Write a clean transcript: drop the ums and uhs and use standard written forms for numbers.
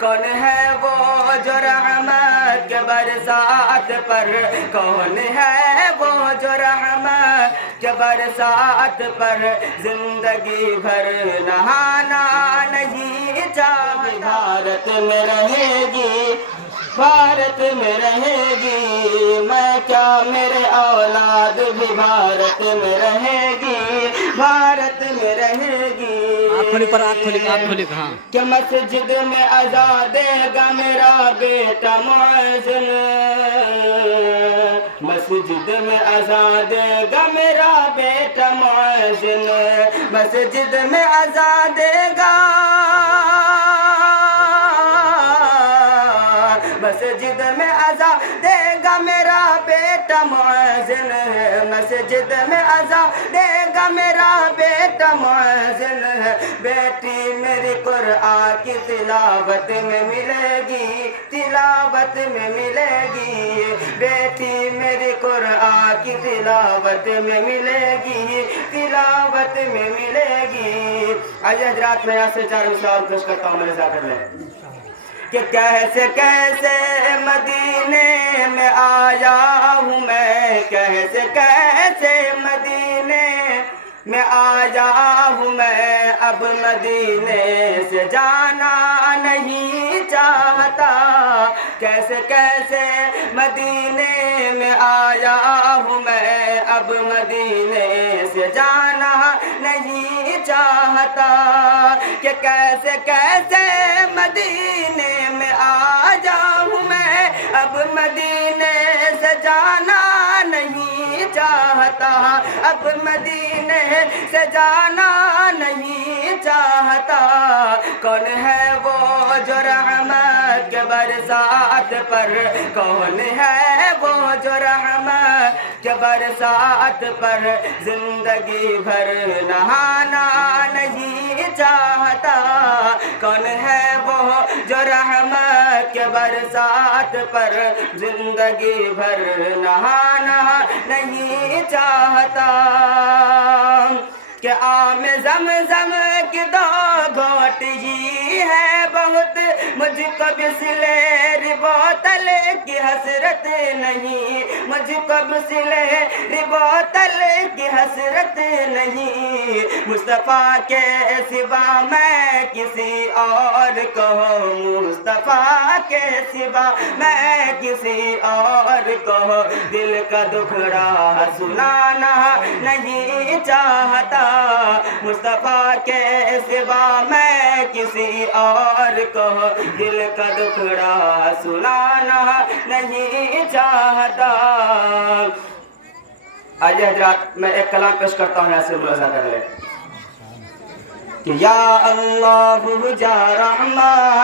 کون ہے وہ جو رحمت کے برسات پر، کون ہے وہ جو رحمت کے برسات پر زندگی بھر نہانا نہیں چاہتا۔ بھارت میں رہے گی، بھارت میں رہے گی، میں کیا میرے اولاد بھی بھارت میں رہے گی، بھارت میں رہے گی۔ آنکھ کھولی ہاں۔ کہ مسجد میں اذان دے گا میرا بیٹا مؤذن، مسجد میں اذان دے گا میرا بیٹا مؤذن، مسجد میں اذان دے گا، مسجد میں اذان دے گا میرا بیٹا مؤذن، مسجد میں اذان دے گا میرا بیٹا مؤذن، بیٹی میری قرآن کی تلاوت میں ملے گی، تلاوت میں ملے گی، بیٹی میری قرآن کی تلاوت میں ملے گی، تلاوت میں ملے گی۔ آئیے حضرات میں یہاں سے 4 مثال پیش کرتا ہوں، میرے ساتھ کر لیں کہ کیسے کیسے مدینے میں آیا ہوں میں، کیسے کیسے مدینے میں آیا ہوں میں، اب مدینے سے جانا نہیں چاہتا، کیسے کیسے مدینے میں آیا ہوں میں، اب مدینے سے جانا نہیں چاہتا، کہ کیسے کیسے مدینے میں آ جاؤں میں، اب مدینے سے جانا نہیں چاہتا، اب مدینے سے جانا نہیں چاہتا۔ کون ہے وہ جو رحمت کے برسات پر، کون ہے وہ جو رحمت کے برسات پر زندگی بھر نہانا نہیں چاہتا، کون ہے وہ جو رحمت کے برسات پر زندگی بھر نہانا نہیں چاہتا، کہ آم زمزم کی 2 گھونٹ ہی ہے بہت، مجھ کو بسلری بوتل کی حسرت نہیں، مجھ کو بسلری بوتل کی حسرت نہیں، مصطفیٰ کے سوا میں کسی اور کو، مصطفیٰ کے سوا میں کسی اور کو دل کا دکھڑا سنانا نہیں چاہتا، مصطفیٰ کے سوا میں کسی اور کو دل کا دکھڑا سنانا نہیں چاہتا۔ آئیے حضرات میں ایک کلام پیش کرتا ہوں، یہاں سے ملاحظہ کر لیں کہ یا اللہ یا رحمان